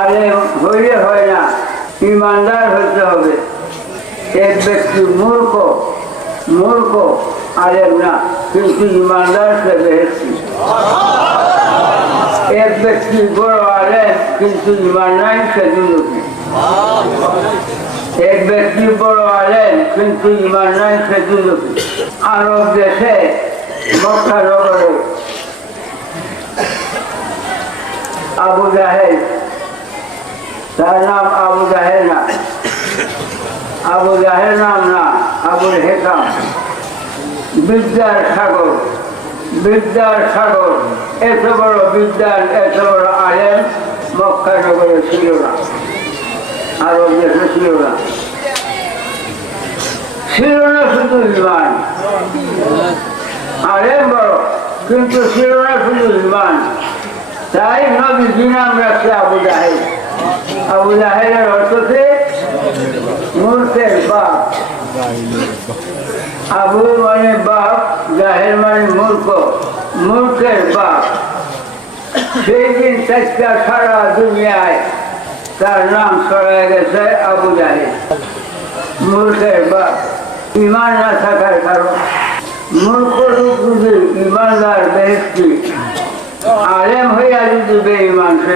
আলেম হইলে হয় না, ইমানদার হতে হবে। এক ব্যক্তি মূর্খ মূর্খ, আলেম না, কিন্তু ইমানদার সে বেহেস্তি এক ব্যক্তি বড় আলেম, কিন্তু ইমান নাই, সে দুর্নীতি এক ব্যক্তি বড় আলেন কিন্তু ইমান নাই, সে দুর্নীতি আরব দেশে মক্কা নগরে আবু জাহেদ তার নাম আবু জাহেদ না আবু জাহেদ নাম না, আবুল হেকাম। বিদ্যার সাগর বিদ্যার সাগর। এত বড় বিদ্যার এত বড় আলেম মক্কা নগরে ছিল না আরব দেশে ছিল না। ছিল না শুধু ইমান। আলেম বড়, কিন্তু ছিল না শুধু ইমান। তাই নবী নাম রাখছে আবু জাহেদ আবু জাহেদের অর্থতে মূর্খের বাপ। আবু মানে বাপ জাহের মানে মূর্খ, মূর্খের বাপ। সেই দিন থেকে সারা দুনিয়ায় তার নাম ছড়ায় গেছে আবু জাহেদ মূর্খের বাপ। ইমান না থাকার কারণ। মূর্খ লোক যদি ইমানদার ব্যক্তি আলেম হইয়া যদি বেঈমান সে